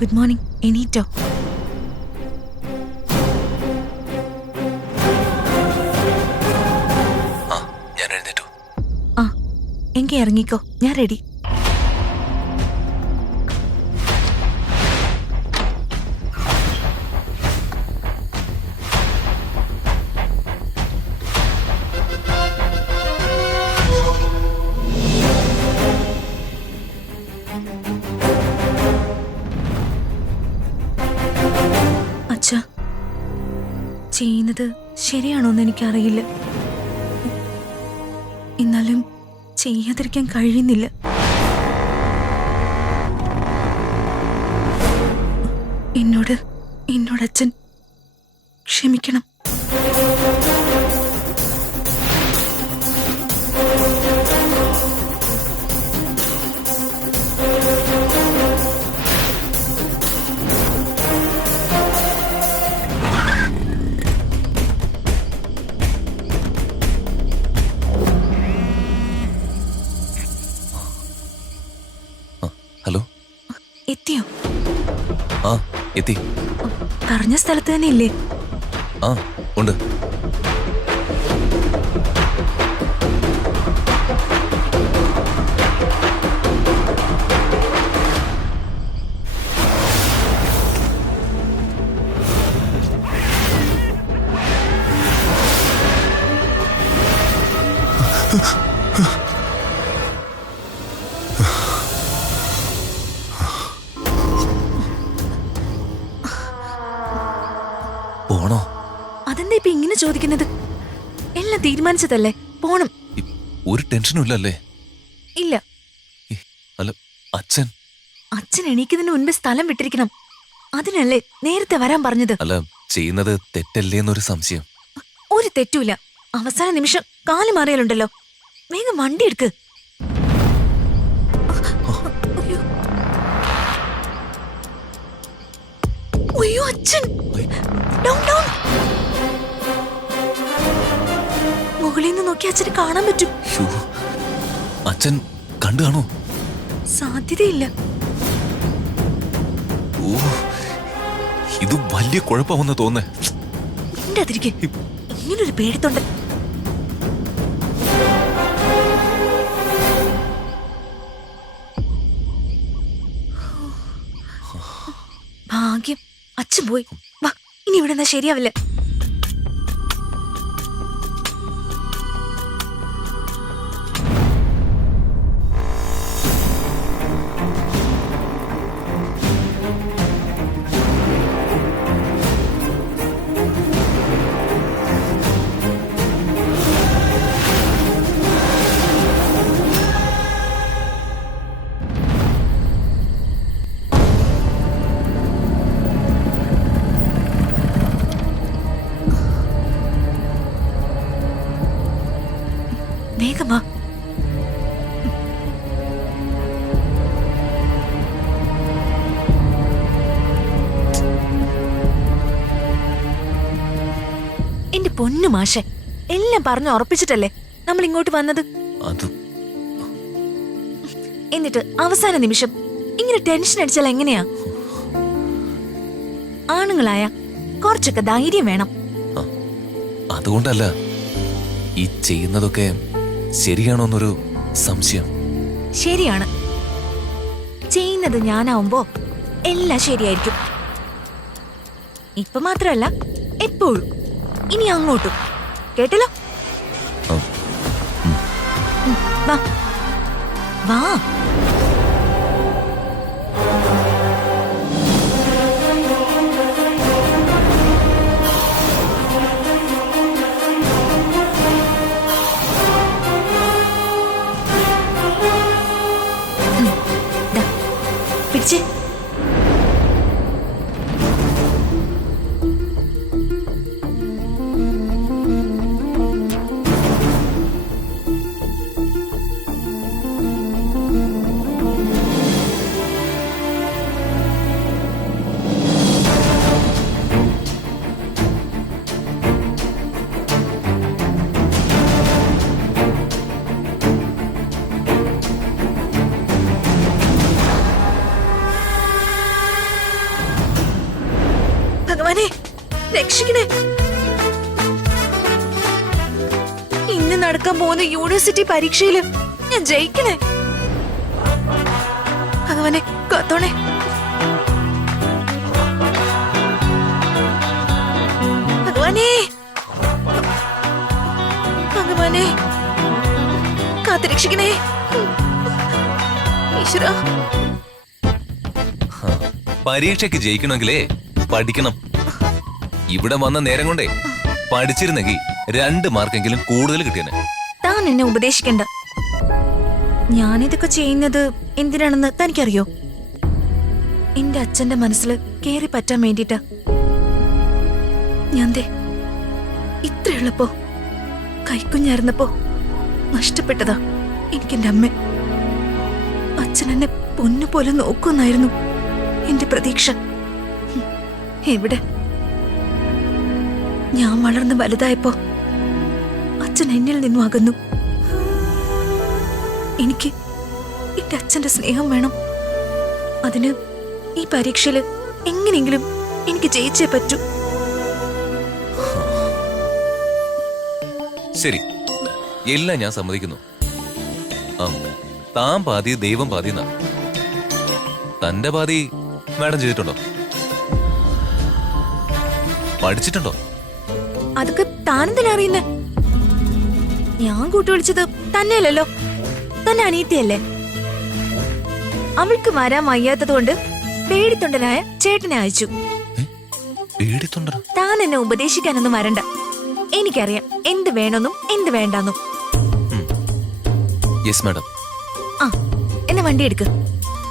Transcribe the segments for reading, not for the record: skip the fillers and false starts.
Good morning. എണീറ്റോ? ഞാൻ എഴുന്നേറ്റു. ആ, എങ്കി ഇറങ്ങിക്കോ, ഞാൻ റെഡി. അച്ഛാ, ചെയ്യുന്നത് ശരിയാണോന്ന് എനിക്കറിയില്ല. എന്നാലും ചെയ്യാതിരിക്കാൻ കഴിയുന്നില്ല. എന്നോട് അച്ഛൻ ക്ഷമിക്കണം. ഹലോ, എത്തിയോ? ആ എത്തി. പറഞ്ഞ സ്ഥലത്ത് തന്നെ ഇല്ലേ? ആ ഉണ്ട്. പോണോ? അതെന്താ ഇപ്പൊ ഇങ്ങനെ ചോദിക്കുന്നത്? എല്ലാം തീരുമാനിച്ചതല്ലേ, പോണം. ഒരു ടെൻഷനും ഇല്ലല്ലേ? ഇല്ല. അല്ല, അച്ഛൻ എണീക്കുന്നതിന് മുൻപ് സ്ഥലം വിട്ടിരിക്കണം. അതിനല്ലേ നേരത്തെ വരാൻ പറഞ്ഞത്? അല്ല, ചെയ്യുന്നത് തെറ്റല്ലേന്നൊരു സംശയം. ഒരു തെറ്റുമില്ല. അവസാന നിമിഷം കാല് മാറിയാലുണ്ടല്ലോ. വേഗം വണ്ടി എടുക്ക്. അയ്യോ അച്ഛൻ, ഡൗൺ ഡൗൺ. മുകളിൽ നിന്ന് നോക്കി അച്ഛന് കാണാൻ പറ്റും. അച്ഛൻ കണ്ടു കാണോ? സാധ്യതയില്ല. ഓ, ഇത് വലിയ കുഴപ്പമെന്ന് തോന്നേ. നിന്റെ അതിരിക്കെ ഇങ്ങനൊരു പേടിത്തൊണ്ട്. ഭാഗ്യം അച്ഛൻ പോയി. വാ, ഇനി ഇവിടെ നിന്നാ ശരിയാവില്ല. വേഗം വാ. എന്റെ പൊന്നു മാഷെ, എല്ലാം പറഞ്ഞു ഉറപ്പിച്ചിട്ടല്ലേ നമ്മൾ ഇങ്ങോട്ട് വന്നത്. എന്നിട്ട് അവസാന നിമിഷം ഇങ്ങനെ ടെൻഷൻ അടിച്ചാൽ എങ്ങനെയാ? ആണുങ്ങളായ കുറച്ചൊക്കെ ധൈര്യം വേണം. അതുകൊണ്ടല്ല, ഈ ചെയ്യുന്നതൊക്കെ ശരിയാണോന്നൊരു സംശയം. ശരിയാണ്. ചെയ്യുന്നത് ഞാനാവുമ്പോ എല്ലാം ശരിയായിരിക്കും. ഇപ്പൊ മാത്രമല്ല, എപ്പോഴും. ഇനി അങ്ങോട്ടും. കേട്ടല്ലോ? വാ വാ. പിടിച്ചേ. ഭഗവാനെ രക്ഷിക്കണേ. ഇന്ന് നടക്കാൻ പോകുന്ന യൂണിവേഴ്സിറ്റി പരീക്ഷയില് ഞാൻ ജയിക്കണേ. ഭഗവാനെ കാത്തോണേ. ഭഗവാനെ ഭഗവാനെ കാത്തുരക്ഷിക്കണേ. ഈശ്വര, പരീക്ഷയ്ക്ക് ജയിക്കണമെങ്കിലേ പഠിക്കണം. ഇവിടെ വന്ന നേരം കൊണ്ടേ പഠിച്ചിരുന്നെങ്കിൽ 2 മാർക്കെങ്കിലും കൂടുതൽ കിട്ടിയനെ. താൻ എന്നെ ഉപദേശിക്കണ്ട. ഞാനിതൊക്കെ ചെയ്യുന്നത് എന്തിനാണെന്ന് തനിക്കറിയോ? എന്റെ അച്ഛന്റെ മനസ്സിൽ കേറി പറ്റാൻ വേണ്ടിട്ടാ. ഞാൻ ദേ ഇത്രയുള്ളപ്പോ കൈക്കുഞ്ഞായിരുന്നപ്പോ നഷ്ടപ്പെട്ടതാ എനിക്കെന്റെ അമ്മ. അച്ഛൻ എന്നെ പൊന്നുപോലെ നോക്കുന്നായിരുന്നു എന്റെ പ്രതീക്ഷ. എവിടെ? ഞാൻ വളർന്ന് വലുതായപ്പോ അച്ഛൻ എന്നിൽ നിന്നും അകന്നു. എനിക്ക് എന്റെ അച്ഛന്റെ സ്നേഹം വേണം. അതിന് ഈ പരീക്ഷയില് എങ്ങനെയെങ്കിലും എനിക്ക് ജയിച്ചേ പറ്റൂ. ശരി, എല്ലാം ഞാൻ സമ്മതിക്കുന്നു. താൻ പാതി ദൈവം പാതി എന്നാ. തന്റെ പാതി മാഡം ചെയ്തിട്ടുണ്ടോ? പഠിച്ചിട്ടുണ്ടോ? അതൊക്കെ താനെന്തിനാ അറിയുന്നേ? ഞാൻ കൂട്ടുവിളിച്ചത് തന്നെയല്ലല്ലോ, തന്നെ അനിയത്തിയല്ലേ. അവൾക്ക് വരാൻ വയ്യാത്തത് കൊണ്ട് പേടിത്തൊണ്ടനായ ചേട്ടനെ അയച്ചു. താൻ എന്നെ ഉപദേശിക്കാനൊന്നും വരണ്ട. എനിക്കറിയാം എന്ത് വേണമെന്നും എന്ത് വേണ്ടെന്നും. Yes madam. ആ, എന്നെ വണ്ടി എടുക്ക്.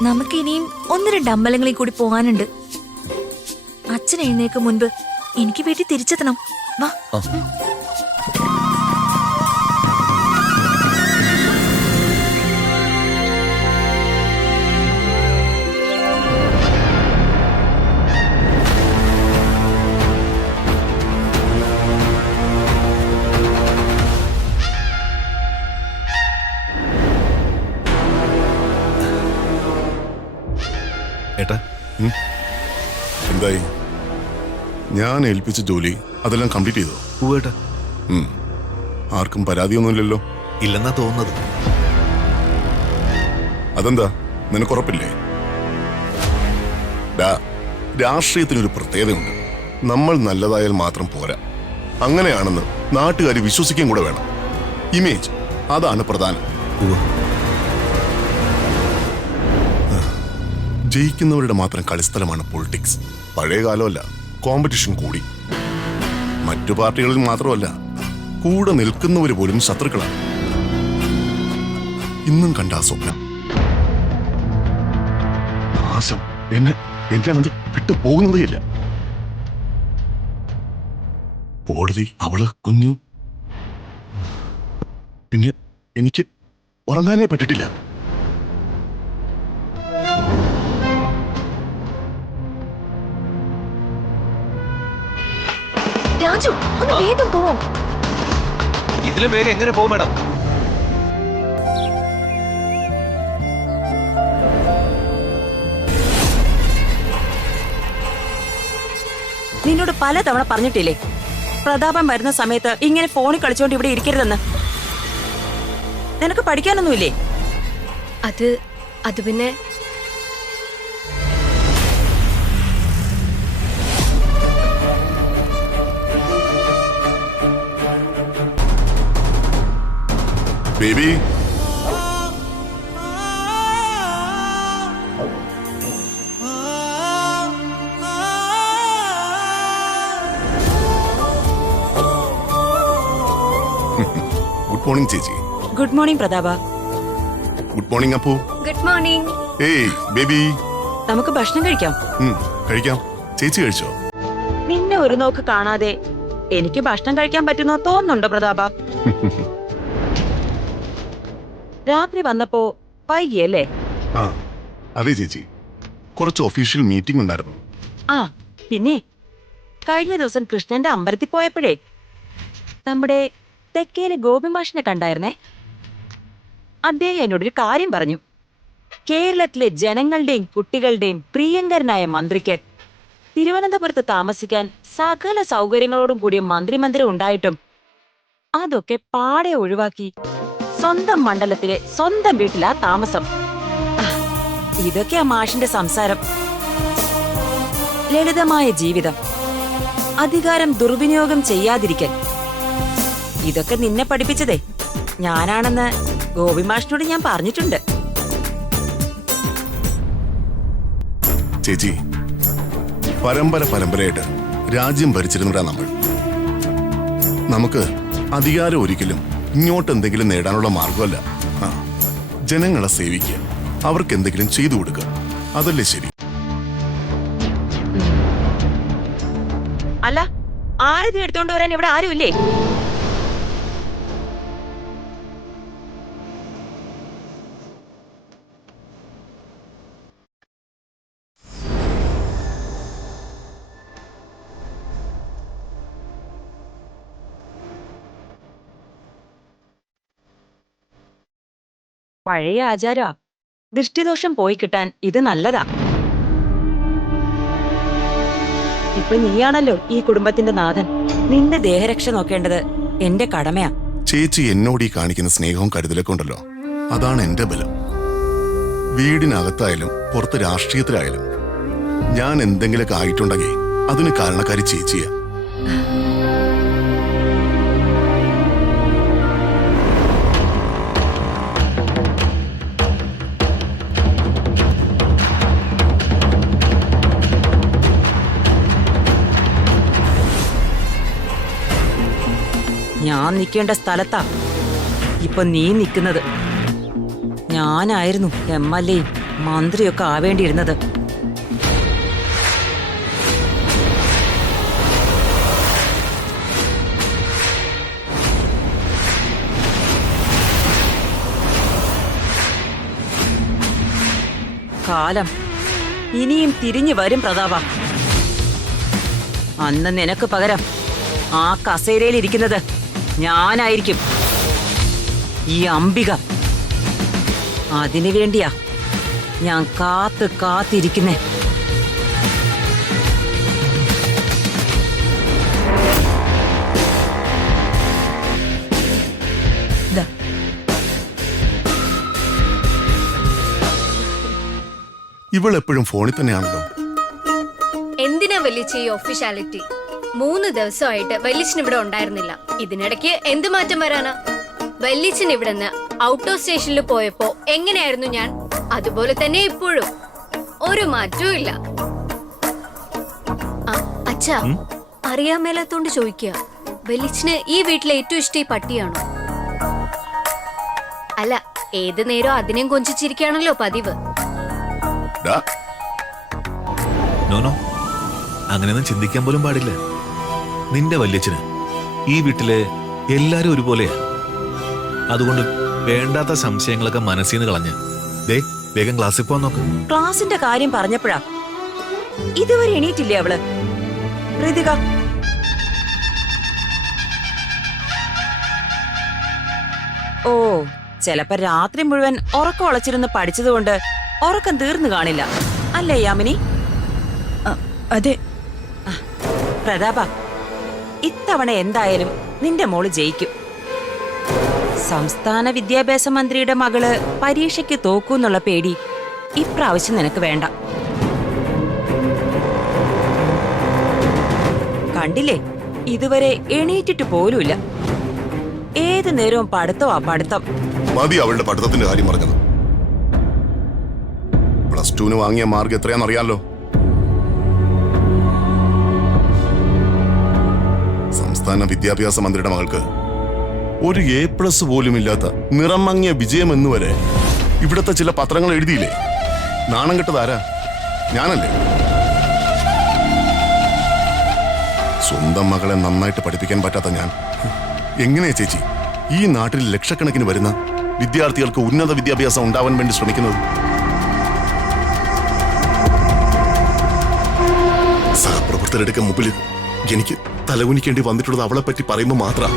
നമുക്ക് ഇനിയും 1-2 അമ്പലങ്ങളിൽ കൂടി പോകാനുണ്ട്. അച്ഛൻ എഴുന്നേക്ക് മുൻപ് എനിക്ക് വീട്ടിൽ തിരിച്ചെത്തണം. വാ. ഏട്ടാ, എന്തായി? ഞാൻ ഏൽപ്പിച്ച ജോലി അതെല്ലാം കംപ്ലീറ്റ് ചെയ്തോ? പൂവേട്ടാ, ആർക്കും പരാതിയൊന്നുമില്ലല്ലോ? ഇല്ലെന്നാ തോന്നുന്നത്. അതെന്താ, നിനക്കുറപ്പില്ലേ? രാഷ്ട്രീയത്തിനൊരു പ്രത്യേകതയുണ്ട്. നമ്മൾ നല്ലതായാൽ മാത്രം പോരാ. അങ്ങനെയാണെന്ന് നാട്ടുകാർ വിശ്വസിക്കുകയും കൂടെ വേണം. ഇമേജ്, അതാണ് പ്രധാനം. ജയിക്കുന്നവരുടെ മാത്രം കളിസ്ഥലമാണ് പൊളിറ്റിക്സ്. പഴയ കാലമല്ല, കോമ്പറ്റീഷൻ കൂടി. മറ്റു പാർട്ടികളിൽ മാത്രമല്ല, കൂടെ നിൽക്കുന്നവർ പോലും ശത്രുക്കളാണ്. ഇന്നും കണ്ട ആ സ്വപ്നം നാശം എന്നെ എനിക്കാണത് വിട്ടു പോകുന്നതേയില്ല. കോടതി, അവള്, കുഞ്ഞു, പിന്നെ എനിക്ക് ഉറങ്ങാനേ പറ്റിട്ടില്ല. രാജു, ഒന്ന് വേഗം പോവും. ഇതിലും വേഗം എങ്ങനെ പോകും മാഡം? നിന്നോട് പലതവണ പറഞ്ഞിട്ടില്ലേ പ്രതാപൻ വരുന്ന സമയത്ത് ഇങ്ങനെ ഫോണിൽ കളിച്ചോണ്ട് ഇവിടെ ഇരിക്കരുതെന്ന്? നിനക്ക് പഠിക്കാനൊന്നുമില്ലേ? അത് പിന്നെ ബേബി, ഗുഡ് മോർണിംഗ് ചേച്ചി. ഗുഡ് മോർണിംഗ് പ്രതാപ. Good morning Appu. Good morning. ഏയ് ബേബി, നമുക്ക് ഭക്ഷണം കഴിക്കാം. കഴിക്കാം. ചേച്ചി കഴിച്ചോ? നിന്നെ ഒരു നോക്ക് കാണാതെ എനിക്ക് ഭക്ഷണം കഴിക്കാൻ പറ്റുന്നോ തോന്നുന്നുണ്ടോ പ്രതാപ? രാത്രി വന്നപ്പോ വൈകിയല്ലേ? ആ അതെ ചേച്ചി, കുറച്ച് ഒഫീഷ്യൽ മീറ്റിംഗ് ഉണ്ടായിരുന്നു. ആ പിന്നെ കഴിഞ്ഞ ദിവസം കൃഷ്ണന്റെ അമ്പലത്തിൽ പോയപ്പോഴേ നമ്മുടെ തെക്കേലെ ഗോപി മാഷിനെ കണ്ടായിരുന്നേ. അദ്ദേഹം എന്നോടൊരു കാര്യം പറഞ്ഞു. കേരളത്തിലെ ജനങ്ങളുടെയും കുട്ടികളുടെയും പ്രിയങ്കരനായ മന്ത്രിക്ക് തിരുവനന്തപുരത്ത് താമസിക്കാൻ സകല സൗകര്യങ്ങളോടും കൂടിയ മന്ത്രിമന്ദിരം ഉണ്ടായിട്ടും അതൊക്കെ പാടെ ഒഴിവാക്കി സ്വന്തം മണ്ഡലത്തിലെ സ്വന്തം വീട്ടിലാ താമസം. ഇതൊക്കെയാ മാഷിന്റെ സംസാരം. ലളിതമായ ജീവിതം, അധികാരം ദുർവിനിയോഗം ചെയ്യാതിരിക്കൽ. ഇതൊക്കെ നിന്നെ പഠിപ്പിച്ചതേ ഞാനാണെന്ന് ഗോപിമാഷിനോട് ഞാൻ പറഞ്ഞിട്ടുണ്ട്. ചേച്ചി, പരമ്പരയായിട്ട് രാജ്യം ഭരിച്ചിരുന്നതാ നമ്മൾ. നമുക്ക് അധികാരം ഒരിക്കലും ഇങ്ങോട്ട് എന്തെങ്കിലും നേടാനുള്ള മാർഗമല്ല. ജനങ്ങളെ സേവിക്കുക, അവർക്ക് എന്തെങ്കിലും ചെയ്തു കൊടുക്കുക, അതല്ലേ ശരി? അല്ല, ആരതി എടുത്തോണ്ട് വരാൻ ഇവിടെ ആരുമില്ലേ? പഴയ ആചാര, ദൃഷ്ടിദോഷം പോയി കിട്ടാൻ ഇത് നല്ലതാ. ഇപ്പൊ നീയാണല്ലോ ഈ കുടുംബത്തിന്റെ നാഥൻ. നിന്റെ ദേഹരക്ഷ നോക്കേണ്ടത് എന്റെ കടമയാ. ചേച്ചി എന്നോട് ഈ കാണിക്കുന്ന സ്നേഹവും കരുതലൊക്കെ ഉണ്ടല്ലോ, അതാണ് എന്റെ ബലം. വീടിനകത്തായാലും പുറത്ത് രാഷ്ട്രീയത്തിലായാലും ഞാൻ എന്തെങ്കിലുമൊക്കെ ആയിട്ടുണ്ടെങ്കിൽ അതിന് കാരണക്കാരി ചേച്ചിയാ. ഞാൻ നിൽക്കേണ്ട സ്ഥലത്താ ഇപ്പൊ നീ നിൽക്കുന്നത്. ഞാനായിരുന്നു MLA മന്ത്രിയൊക്കെ ആവേണ്ടിയിരുന്നത്. കാലം ഇനിയും തിരിഞ്ഞു വരും പ്രതാപ. അന്ന് നിനക്ക് പകരം ആ കസേരയിൽ ഇരിക്കുന്നത് ഞാനായിരിക്കും, ഈ അംബിക. അതിനു വേണ്ടിയാ ഞാൻ കാത്തിരിക്കുന്നേ. ഇവളെപ്പോഴും ഫോണിൽ തന്നെയാണല്ലോ. എന്തിനാ വലിയ ഈ ഒഫീഷ്യാലിറ്റി? 3 ദിവസമായിട്ട് വല്യച്ഛൻ ഇവിടെ ഉണ്ടായിരുന്നില്ല. ഇതിനിടയ്ക്ക് എന്ത് മാറ്റം വരാനാ? വല്യച്ഛൻ ഇവിടെ നിന്ന് ഔട്ട് ഓഫ് സ്റ്റേഷനിൽ പോയപ്പോ എങ്ങനെയായിരുന്നു ഞാൻ, അതുപോലെ തന്നെ ഇപ്പോഴും ഒരു മാറ്റവും ഇല്ല. അച്ഛാ, അറിയാൻ മേലാത്തോണ്ട് ചോദിക്കുക, വല്യച്ഛന് ഈ വീട്ടിലെ ഏറ്റവും ഇഷ്ടം ഈ പട്ടിയാണോ? അല്ല, ഏത് നേരം അതിനെയും കൊഞ്ചിച്ചിരിക്കുകയാണല്ലോ പതിവ്. നോനോ, അങ്ങനെയൊന്നും ചിന്തിക്കാൻ പോലും പാടില്ല. നിന്റെ വല്യച്ഛന് ഈ വീട്ടിലെ എല്ലാരും ഒരുപോലെയാ. അതുകൊണ്ട് വേണ്ടാത്ത സംശയങ്ങളൊക്കെ മനസ്സിൽ നിന്ന് കളഞ്ഞ് വേഗം ക്ലാസ്സിൽ പോകാൻ നോക്ക്. ക്ലാസിന്റെ കാര്യം പറഞ്ഞപ്പോഴാ ഇതുവരെ എണീറ്റില്ലേ അവള്? ഋതിക, ഓ, ചിലപ്പോ രാത്രി മുഴുവൻ ഉറക്കം ഉളച്ചിരുന്ന് പഠിച്ചതുകൊണ്ട് ഉറക്കം തീർന്നു കാണില്ല, അല്ലേ യാമിനി? അതെ. പ്രതാപ, ഇത്തവണ എന്തായാലും നിന്റെ മോള് ജയിക്കും. സംസ്ഥാന വിദ്യാഭ്യാസ മന്ത്രിയുടെ മകള് പരീക്ഷയ്ക്ക് തോക്കൂന്നുള്ള പേടി ഇപ്രാവശ്യം നിനക്ക് വേണ്ട. കണ്ടില്ലേ, ഇതുവരെ എണീറ്റിട്ട് പോലുമില്ല. ഏത് നേരവും പഠിത്തം. മതി അവളുടെ പഠിത്തത്തിന്റെ കാര്യം പറഞ്ഞത്. +2 വാങ്ങിയ മാർക്ക് എത്രയാണെന്നറിയാലോ. സംസ്ഥാന വിദ്യാഭ്യാസ മന്ത്രിയുടെ മകൾക്ക് ഒരു A+ പോലും ഇല്ലാത്ത നിറം മങ്ങിയ വിജയം എന്നുവരെ ഇവിടത്തെ ചില പത്രങ്ങൾ എഴുതിയില്ലേ? നാണം കെട്ടതാരാ? ഞാനല്ലേ? സ്വന്തം മകളെ നന്നായിട്ട് പഠിപ്പിക്കാൻ പറ്റാത്ത ഞാൻ എങ്ങനെയാ ചേച്ചി ഈ നാട്ടിൽ ലക്ഷക്കണക്കിന് വരുന്ന വിദ്യാർത്ഥികൾക്ക് ഉന്നത വിദ്യാഭ്യാസം ഉണ്ടാവാൻ വേണ്ടി ശ്രമിക്കുന്നത്? സഹപ്രവർത്തകരുടെ മുമ്പിൽ എനിക്ക് തലകുനിക്കേണ്ടി വന്നിട്ടുള്ളത് അവളെ പറ്റി പറയുമ്പോൾ മാത്രം.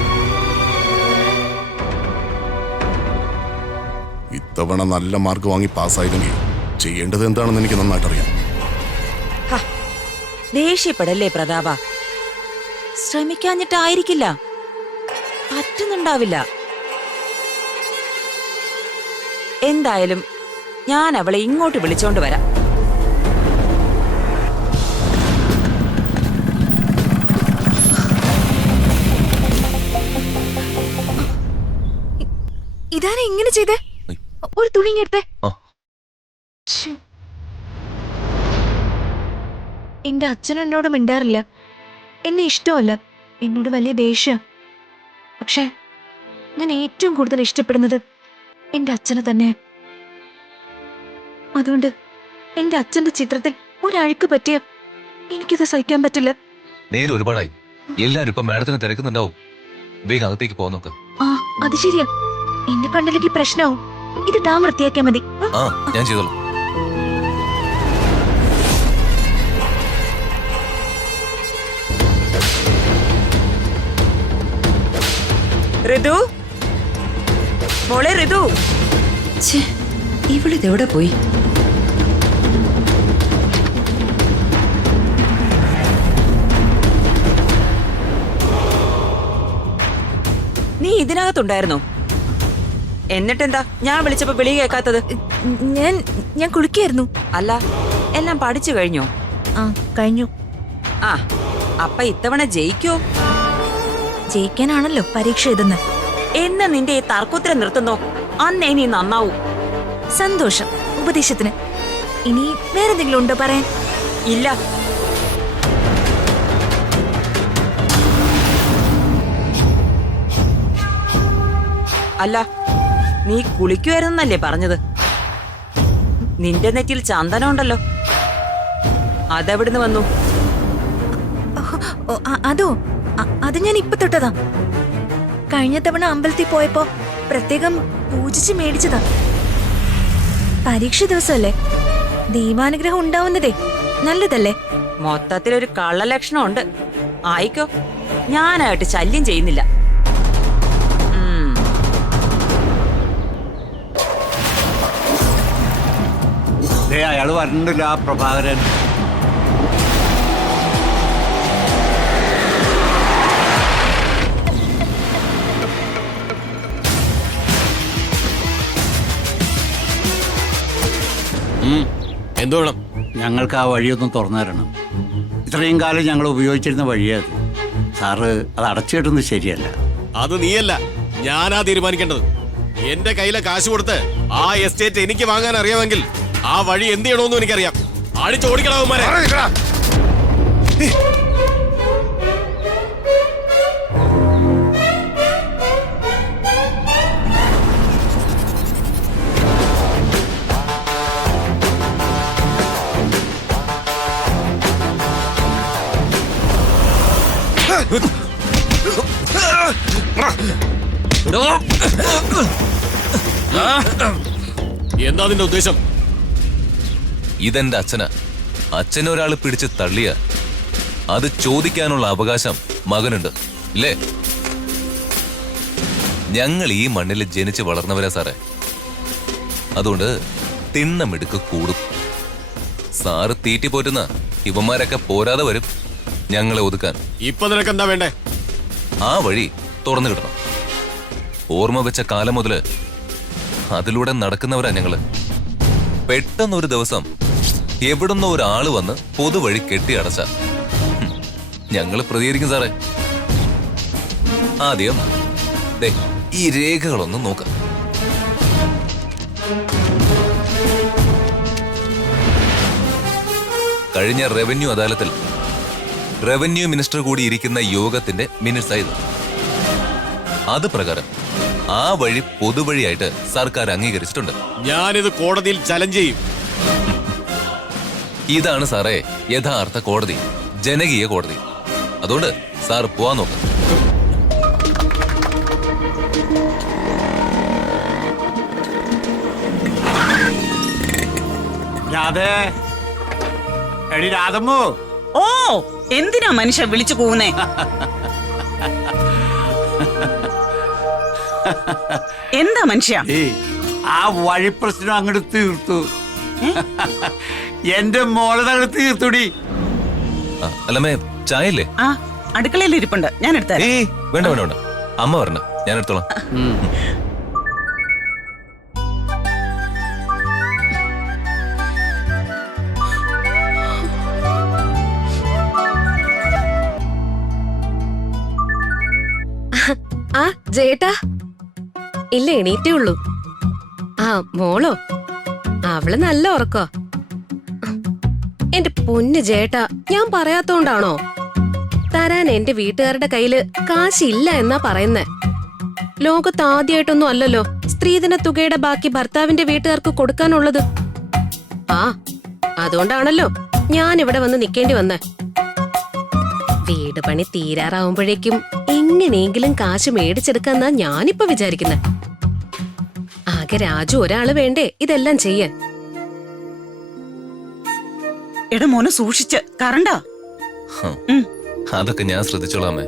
ഇത്തവണ നല്ല മാർക്ക് വാങ്ങി പാസ്സായില്ലെങ്കിൽ ചെയ്യേണ്ടത് എന്താണെന്ന് എനിക്ക് നന്നായിട്ടറിയാം. ദേഷ്യപ്പെടല്ലേ പ്രതാപ. ശ്രമിക്കാഞ്ഞിട്ടായിരിക്കില്ല, പറ്റുന്നുണ്ടാവില്ല. എന്തായാലും ഞാൻ അവളെ ഇങ്ങോട്ട് വിളിച്ചോണ്ട് വരാം. ഇതാരാ ഇങ്ങനെ ചെയ്തേ? ഒരു തുണി എടുത്തേ. എന്റെ അച്ഛൻ എന്നോട് മിണ്ടാറില്ല, എന്നെ ഇഷ്ടമല്ല, എന്നോട് വലിയ ദേഷ്യം. പക്ഷെ ഞാൻ ഏറ്റവും കൂടുതൽ ഇഷ്ടപ്പെടുന്നത് എന്റെ അച്ഛനെ തന്നെ. അതുകൊണ്ട് എന്റെ അച്ഛന്റെ ചിത്രത്തിൽ ഒരഴുക്ക് പറ്റിയ എനിക്കിത് സഹിക്കാൻ പറ്റില്ല. നേരെ ഒരുപാടായി. എല്ലാരും ഇപ്പൊ മാഡത്തിനെ തിരക്കുന്നുണ്ടാവും. വേഗം അകത്തേക്ക് പോകാൻ നോക്ക്. ആ അത് ശരിയാ, എന്നെ കണ്ടില്ലെങ്കിൽ പ്രശ്നമാവും. ഇത് താൻ വൃത്തിയാക്കിയാ മതി. ആ ഞാൻ ചെയ്തോളാം. ഋതു, മോളെ ഋതു. ഇവളിതെവിടെ പോയി? നീ ഇതിനകത്തുണ്ടായിരുന്നോ? എന്നിട്ടെന്താ ഞാൻ വിളിച്ചപ്പോ വിളി കേൾക്കാത്തത്? ഞാൻ കുളിക്കായിരുന്നു. അല്ല, എല്ലാം പഠിച്ചു കഴിഞ്ഞോ? ആ കഴിഞ്ഞു. ആ അപ്പൊ ഇത്തവണ ജയിക്കോ? ജയിക്കാനാണല്ലോ പരീക്ഷ എഴുതുന്നത്. എന്ന് നിന്റെ ഈ തർക്കുത്തരം നിർത്തുന്നോ അന്നേ നീ നന്നാവൂ. സന്തോഷം ഉപദേശത്തിന്. ഇനി വേറെന്തെങ്കിലും ഉണ്ടോ പറയാൻ? ഇല്ല. അല്ല, നീ കുളിക്കുമായിരുന്നല്ലേ പറഞ്ഞത്? നിന്റെ നെറ്റിയിൽ ചന്ദനം ഉണ്ടല്ലോ, അതെവിടുന്ന് വന്നു? അതോ, അത് ഞാൻ ഇപ്പൊ തൊട്ടതാ. കഴിഞ്ഞ തവണ അമ്പലത്തിൽ പോയപ്പോ പ്രത്യേകം പൂജിച്ച് മേടിച്ചതാ. പരീക്ഷ ദിവസമല്ലേ, ദൈവാനുഗ്രഹം ഉണ്ടാവുന്നതേ നല്ലതല്ലേ? മൊത്തത്തിലൊരു കള്ളലക്ഷണം ഉണ്ട്. ആയിക്കോ, ഞാനായിട്ട് ശല്യം ചെയ്യുന്നില്ല. അയാള് വരണ്ടല്ലോ, ആ പ്രഭാകരൻ. എന്തു വേണം? ഞങ്ങൾക്ക് ആ വഴിയൊന്നും തുറന്നു തരണം. ഇത്രയും കാലം ഞങ്ങൾ ഉപയോഗിച്ചിരുന്ന വഴിയത്. സാറ് അത് അടച്ചു കെട്ടുന്നത് ശരിയല്ല. അത് നീയല്ല, ഞാനാ തീരുമാനിക്കേണ്ടത്. എന്റെ കയ്യിലെ കാശ് കൊടുത്ത് ആ എസ്റ്റേറ്റ് എനിക്ക് വാങ്ങാൻ അറിയാമെങ്കിൽ ആ വഴി എന്ത് ചെയ്യണമെന്നും എനിക്കറിയാം. അടിച്ചോടിക്കണവന്മാരെ. എന്താ നിന്റെ ഉദ്ദേശം? ഇതെന്റെ അച്ഛനാ. അച്ഛനെ ഒരാൾ പിടിച്ച് തള്ളിയ അത് ചോദിക്കാനുള്ള അവകാശം മകനുണ്ട്, ഇല്ലേ? ഞങ്ങൾ ഈ മണ്ണിൽ ജനിച്ച് വളർന്നവരാ സാറേ. അതുകൊണ്ട് തിണ്ണമെടുക്ക് കൂടും. സാറ് തീറ്റി പോറ്റുന്ന ഇവന്മാരൊക്കെ പോരാതെ വരും ഞങ്ങളെ ഒതുക്കാൻ. ഇപ്പൊ നിനക്ക് എന്താ വേണ്ടേ? ആ വഴി തുറന്നു കിട്ടണം. ഓർമ്മ വെച്ച കാലം മുതല് അതിലൂടെ നടക്കുന്നവരാ ഞങ്ങള്. പെട്ടെന്നൊരു ദിവസം എവിടുന്നോ ഒരാള് വന്ന് പൊതുവഴി കെട്ടി അടച്ച ഞങ്ങള് പ്രതികരിക്കും സാറേ. ആദ്യം ദേ ഈ രേഖകളൊന്ന് നോക്കാം. കഴിഞ്ഞ റവന്യൂ അദാലത്തിൽ റവന്യൂ മിനിസ്റ്റർ കൂടി ഇരിക്കുന്ന യോഗത്തിന്റെ മിനിറ്റ്സ് ആയത്. അത് പ്രകാരം ആ വഴി പൊതുവഴിയായിട്ട് സർക്കാർ അംഗീകരിച്ചിട്ടുണ്ട്. ഞാനിത് കോടതിയിൽ ചലഞ്ച് ചെയ്യും. ഇതാണ് സാറേ യഥാർത്ഥ കോടതി, ജനകീയ കോടതി. അതുകൊണ്ട് സാർ പോവാൻ നോക്കാം. രാധേ, എടി രാധമ്മോ. ഓ, എന്തിനാ മനുഷ്യ വിളിച്ചു പോകുന്നേ? എന്താ മനുഷ്യ? ആ വഴി പ്രശ്നം അങ്ങോട്ട് തീർത്തു. എന്റെ മോളെ അങ്ങോട്ട് തീർത്തുടി. അല്ലമ്മേ ചായ ഇല്ലേ? ആ അടുക്കളയിൽ ഇരിപ്പുണ്ട്, ഞാൻ എടുത്തരാം. ഏയ് വേണ്ട വേണ്ട വേണ്ട, അമ്മ വരണ, ഞാൻ എടുത്തോളാം. ആ ജേട്ടാ, ഇല്ല എണീറ്റേ ഉള്ളൂ. ആ മോളോ? അവള് നല്ല ഉറക്കോ. എന്റെ പൊന്ന് ജേട്ടാ, ഞാൻ പറയാത്തോണ്ടാണോ? തരാൻ എന്റെ വീട്ടുകാരുടെ കയ്യില് കാശില്ല എന്നാ പറയുന്നേ. ലോകത്ത് ആദ്യമായിട്ടൊന്നും അല്ലല്ലോ സ്ത്രീധന തുകയുടെ ബാക്കി ഭർത്താവിന്റെ വീട്ടുകാർക്ക് കൊടുക്കാനുള്ളത്. ആ അതുകൊണ്ടാണല്ലോ ഞാൻ ഇവിടെ വന്ന് നിക്കേണ്ടി വന്നേ. വീട് പണി തീരാറാവുമ്പോഴേക്കും എങ്ങനെയെങ്കിലും കാശ് മേടിച്ചെടുക്കാന്നാ ഞാനിപ്പോ വിചാരിക്കുന്നെ. ആകെ രാജു ഒരാള് വേണ്ടേ ഇതെല്ലാം ചെയ്യാൻ. എടാ മോനെ സൂക്ഷിച്ച്, കറണ്ടാ. അതൊക്കെ ഞാൻ ശ്രദ്ധിച്ചോളാമേ.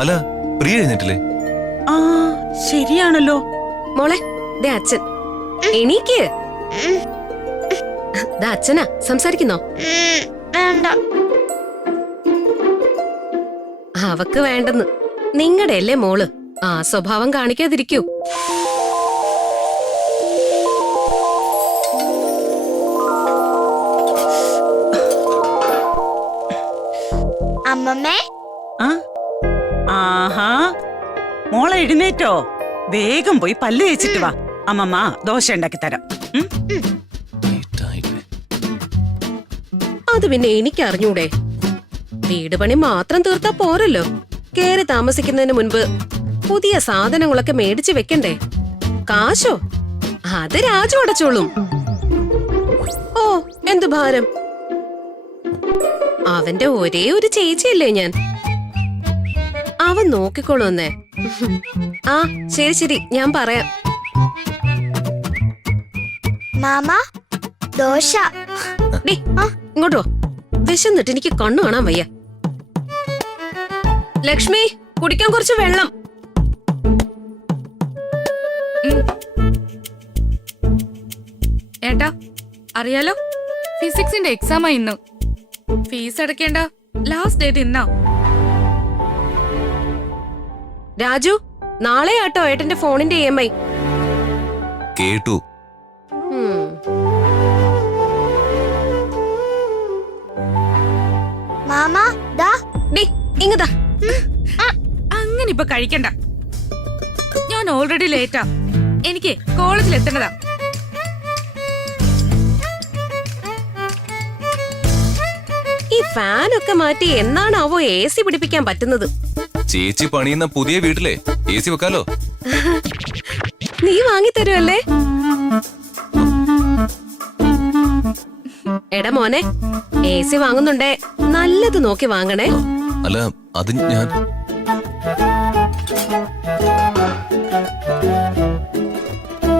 അല്ല പ്രിയ എഴുന്നേറ്റില്ലേ? ആ ശരിയാണല്ലോ. മോളെ ദേ അച്ഛൻ എണീക്ക്. ദാ അച്ഛനാ സംസാരിക്കുന്നോ? അവക്ക് വേണ്ടെന്ന്. നിങ്ങളുടെ അല്ലേ മോള്, ആ സ്വഭാവം കാണിക്കാതിരിക്കൂ. അമ്മമ്മേ. ആ ആഹാ മോളെ എഴുന്നേറ്റോ? വേഗം പോയി പല്ല് തേച്ചിട്ട് വാ, അമ്മമ്മ ദോശ ഉണ്ടാക്കി തരാം. അത് പിന്നെ എനിക്ക് അറിഞ്ഞൂടെ? വീട് പണി മാത്രം തീർത്താ പോരല്ലോ, കേറി താമസിക്കുന്നതിന് മുൻപ് പുതിയ സാധനങ്ങളൊക്കെ മേടിച്ചു വെക്കണ്ടേ? കാശോ? അത് രാജു അടച്ചോളും. ഓ എന്തു ഭാരം. അവന്റെ ഒരേ ഒരു ചേച്ചിയല്ലേ ഞാൻ. അവൻ നോക്കിക്കോളൂന്നേ. ആ ശരി ശരി, ഞാൻ പറയാം. മാമ ദോശ. ഡേ ഇങ്ങോട്ടോ, വിശന്നിട്ട് എനിക്ക് കണ്ണു കാണാൻ വയ്യ. ലക്ഷ്മി കുടിക്കാൻ കുറച്ച് വെള്ളം. ഏട്ടാ അറിയാലോ, ഫിസിക്സിന്റെ എക്സാമാ ഇന്ന്. ഫീസ് അടയ്ക്കേണ്ട ലാസ്റ്റ് ഡേറ്റ് ഇന്നാ. രാജു നാളെ ആട്ടോ ഏട്ടന്റെ ഫോണിന്റെ EMI. കേട്ടു. മാമ ദാ. ഡേ ഇങ്ങതാ. അങ്ങനെ ഇപ്പൊ കഴിക്കണ്ട, ഞാൻ ഓൾറെഡി ലേറ്റാ. എനിക്ക് കോളേജിൽ എത്തേണ്ടതാ. ഈ ഫാനൊക്കെ മാറ്റി എന്നാണാവോ AC പിടിപ്പിക്കാൻ പറ്റുന്നത്? ചേച്ചി പണിയുന്ന പുതിയ വീട്ടിലെ AC വെക്കാലോ. നീ വാങ്ങിത്തരുമല്ലേ? എടാ മോനെ, AC വാങ്ങുന്നുണ്ടേ നല്ലത് നോക്കി വാങ്ങണേ. അല്ല അത് ഞാൻ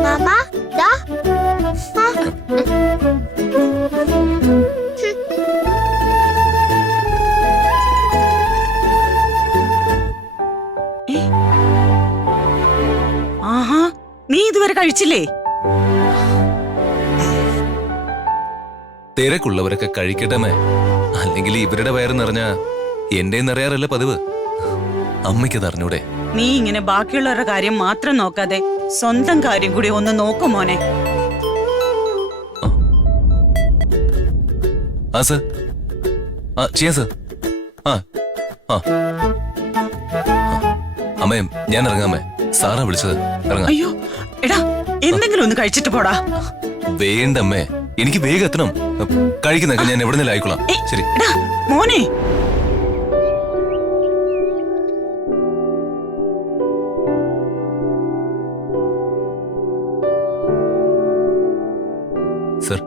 മാമ ദാ. ആഹാ നീ ഇതുവരെ കഴിച്ചില്ലേ? തിരക്കുള്ളവരൊക്കെ കഴിക്കട്ടമേ, അല്ലെങ്കിൽ ഇവരുടെ വയറ് നിറഞ്ഞ എന്റെ നിറയാറല്ല പതിവ്. അമ്മയ്ക്കത് അറിഞ്ഞൂടെ? നീ ഇങ്ങനെ ബാക്കിയുള്ളവരുടെ കാര്യം മാത്രം നോക്കാതെ സ്വന്തം കാര്യം കൂടി ഒന്ന് നോക്കും മോനെ. ആ സർ, ആ ചെയ്യാം സർ. ആ ആ അമ്മേ ഞാൻ ഇറങ്ങാമേ, സാറാ വിളിച്ചത്. ഇറങ്ങാം. അയ്യോ എടാ, എന്തെങ്കിലും ഒന്ന് കഴിച്ചിട്ട് പോടാ. വേണ്ടമ്മേ, എനിക്ക് വേഗം എത്തണം. കഴിക്കുന്നൊക്കെ ഞാൻ എവിടെ നിന്നും ആയിക്കോളാം. ശരി. എടാ മോനെ. സർ.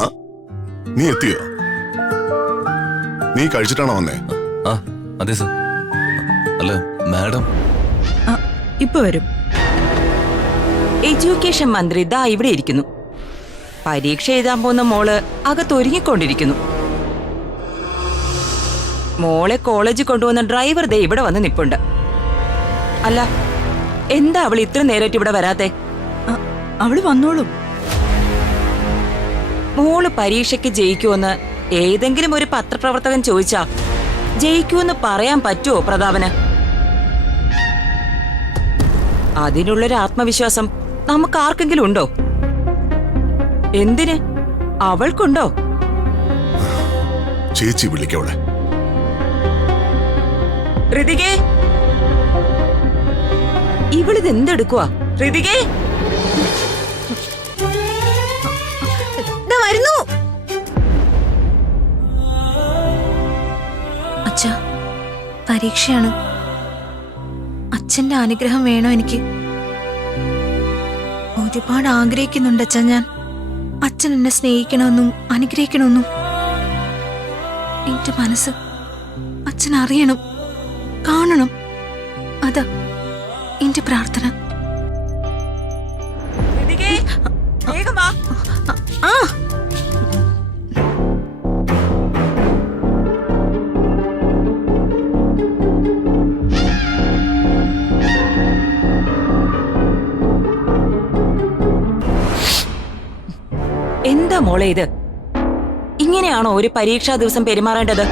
ആ നീ എത്തിയോ? നീ കഴിച്ചിട്ടാണോ വന്നേ? ആ അതെ സർ. അല്ല മാഡം. ഇപ്പൊ വരും. എഡ്യൂക്കേഷൻ മന്ത്രി ദാ ഇവിടെ ഇരിക്കുന്നു. പരീക്ഷ എഴുതാൻ പോകുന്ന മോള് അകത്തൊരുങ്ങിക്കൊണ്ടിരിക്കുന്നു. മോളെ കോളേജിൽ കൊണ്ടുവന്ന ഡ്രൈവർ ദേ ഇവിടെ വന്ന് നിപ്പുണ്ട്. അല്ല എന്താ അവൾ ഇത്ര നേരിട്ട് ഇവിടെ വരാത്തെ? അവള് വന്നോളും. മോള് പരീക്ഷയ്ക്ക് ജയിക്കുമെന്ന് ഏതെങ്കിലും ഒരു പത്രപ്രവർത്തകൻ ചോദിച്ചാ ജയിക്കുമെന്ന് പറയാൻ പറ്റുമോ പ്രതാപന്? അതിനുള്ളൊരു ആത്മവിശ്വാസം നമുക്ക് ആർക്കെങ്കിലും ഉണ്ടോ? എന്തിന്? അവൾക്കുണ്ടോ? ചേച്ചി വിളിക്കവളെ. ഋതികേ, ഇവളിത് എന്തെടുക്കുവാ? ഋതികേ, വരുന്നു. അച്ഛ, പരീക്ഷയാണ്. അച്ഛന്റെ അനുഗ്രഹം വേണോ എനിക്ക്? ഒരുപാട് ആഗ്രഹിക്കുന്നുണ്ട് അച്ഛൻ. ഞാൻ അച്ഛൻ എന്നെ സ്നേഹിക്കണമെന്നും അനുഗ്രഹിക്കണമെന്നും. എന്റെ മനസ്സ് അച്ഛൻ അറിയണം, കാണണം. അതാ എന്റെ പ്രാർത്ഥന. ഋതികേ, വേഗം വാ. ആ, എന്താ മോളെ ഇത്? ഇങ്ങനെയാണോ ഒരു പരീക്ഷാ ദിവസം പെരുമാറേണ്ടത്?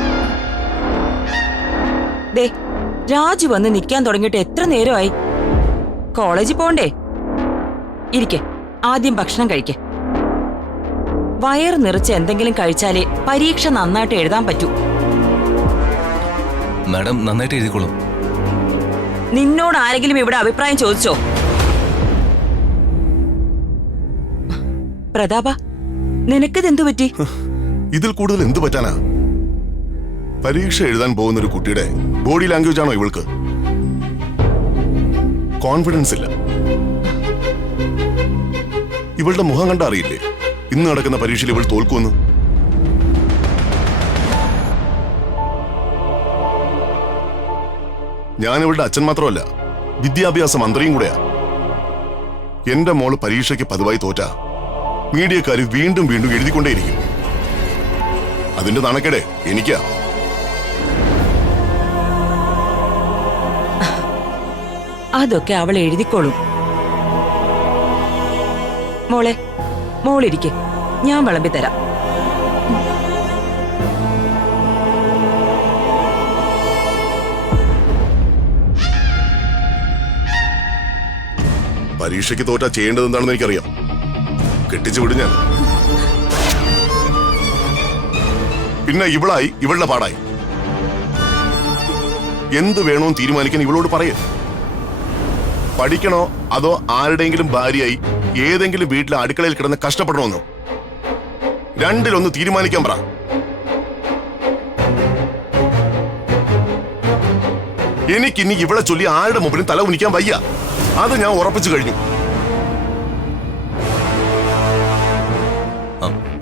ദേ, രാജു വന്ന് നിൽക്കാൻ തുടങ്ങിയിട്ട് എത്ര നേരമായി? കോളേജിൽ പോണ്ടേ? ഇരിക്കെ, ആദ്യം ഭക്ഷണം കഴിക്കേ. വയറ് നിറച്ച് എന്തെങ്കിലും കഴിച്ചാലേ പരീക്ഷ നന്നായിട്ട് എഴുതാൻ പറ്റൂ. മാഡം നന്നായിട്ട് എഴുതിക്കോളും. നിന്നോട് ആരെങ്കിലും ഇവിടെ അഭിപ്രായം ചോദിച്ചോ? പ്രതാപ, നിനക്കിതെന്തു പറ്റി? ഇതിൽ കൂടുതൽ എന്തു പറ്റാനാ? പരീക്ഷ എഴുതാൻ പോകുന്ന ഒരു കുട്ടിയുടെ ബോഡി ലാംഗ്വേജ് ആണോ ഇവൾക്ക്? കോൺഫിഡൻസ് ഇല്ല. ഇവളുടെ മുഖം കണ്ട അറിയില്ലേ ഇന്ന് നടക്കുന്ന പരീക്ഷയിൽ ഇവൾ തോൽക്കുമെന്ന്? ഞാൻ ഇവളുടെ അച്ഛൻ മാത്രമല്ല, വിദ്യാഭ്യാസ മന്ത്രിയും കൂടെയാ. എന്റെ മോള് പരീക്ഷയ്ക്ക് പതിവായി തോറ്റ മീഡിയക്കാര് വീണ്ടും വീണ്ടും എഴുതിക്കൊണ്ടേയിരിക്കും. അതിന്റെ നാണക്കേടെ എനിക്കാ. അതൊക്കെ അവൾ എഴുതിക്കോളും. മോളെ, മോളിരിക്കെ, ഞാൻ വിളമ്പി തരാം. പരീക്ഷയ്ക്ക് തോറ്റാ ചെയ്യേണ്ടത് എന്താണെന്ന് എനിക്കറിയാം. കെട്ടിച്ചു വിടും ഞാൻ. പിന്നെ ഇവളായി ഇവളുടെ പാടായി. എന്ത് വേണോന്ന് തീരുമാനിക്കാൻ ഇവളോട് പറയേ. പഠിക്കണോ അതോ ആരുടെയെങ്കിലും ഭാര്യയായി ഏതെങ്കിലും വീട്ടിലെ അടുക്കളയിൽ കിടന്ന് കഷ്ടപ്പെടണമെന്നോ? രണ്ടിലൊന്ന് തീരുമാനിക്കാൻ പറ. എനിക്കിനി ഇവളെ ചൊല്ലി ആരുടെ മുമ്പിലും തല ഉനിക്കാൻ വയ്യ. അത് ഞാൻ ഉറപ്പിച്ചു കഴിഞ്ഞു.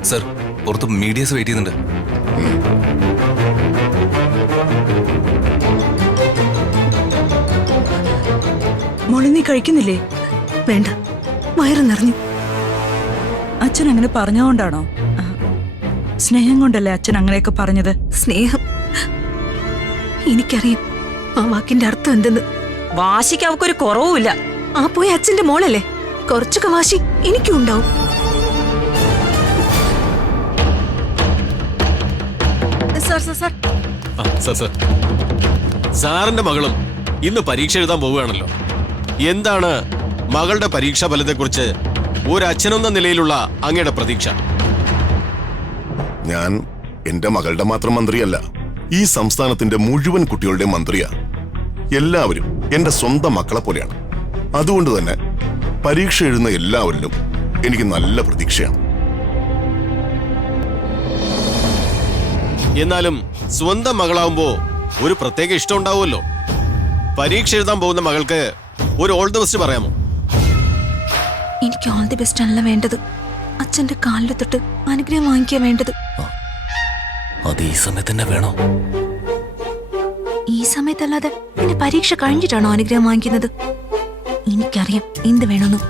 സർ, പുറത്ത് മീഡിയസ് വെയിറ്റ് ചെയ്യുന്നുണ്ട്. മോളെ, നീ കഴിക്കുന്നില്ലേ? വേണ്ട, വയറ് നിറഞ്ഞു. അച്ഛൻ അങ്ങനെ പറഞ്ഞുകൊണ്ടാണോ? സ്നേഹം കൊണ്ടല്ലേ അച്ഛൻ അങ്ങനെയൊക്കെ പറഞ്ഞത്? സ്നേഹം, എനിക്കറിയാം ആ വാക്കിന്റെ അർത്ഥം എന്തെന്ന്. വാശിക്ക് അവക്കൊരു കുറവുമില്ല. ആ പോയ അച്ഛന്റെ മോളല്ലേ, കുറച്ചൊക്കെ വാശി എനിക്കും ഉണ്ടാവും. സാറിന്റെ മകളും ഇന്ന് പരീക്ഷ എഴുതാൻ പോവുകയാണല്ലോ. എന്താണ് മകളുടെ പരീക്ഷാ ഫലത്തെക്കുറിച്ച് ഒരു അച്ഛനെന്ന നിലയിലുള്ള അങ്ങയുടെ പ്രതീക്ഷ? ഞാൻ എന്റെ മകളുടെ മാത്രം മന്ത്രിയല്ല, ഈ സംസ്ഥാനത്തിന്റെ മുഴുവൻ കുട്ടികളുടെയും മന്ത്രിയാ. എല്ലാവരും എന്റെ സ്വന്തം മക്കളെ പോലെയാണ്. അതുകൊണ്ട് തന്നെ പരീക്ഷ എഴുതുന്ന എല്ലാവരിലും എനിക്ക് നല്ല പ്രതീക്ഷയാണ്. എന്നാലും സ്വന്തം മകളാവുമ്പോ ഒരു പ്രത്യേക ഇഷ്ടം ഉണ്ടാവുമല്ലോ. പരീക്ഷ എഴുതാൻ പോകുന്ന മകൾക്ക് ഒരു ഓൾ ദി ബെസ്റ്റ് പറയാമോ? എനിക്ക് ഓൾ ദി ബെസ്റ്റ് അല്ല വേണ്ടത്, അച്ഛന്റെ കാലിൽ തൊട്ട് അനുഗ്രഹം വാങ്ങിക്കാൻ വേണ്ടത്. അത് ഈ സമയത്ത് തന്നെ വേണോ? ഈ സമയത്തല്ലാതെ പിന്നെ പരീക്ഷ കഴിഞ്ഞിട്ടാണോ അനുഗ്രഹം വാങ്ങിക്കുന്നത്? എനിക്കറിയാം എന്ത് വേണമെന്നും.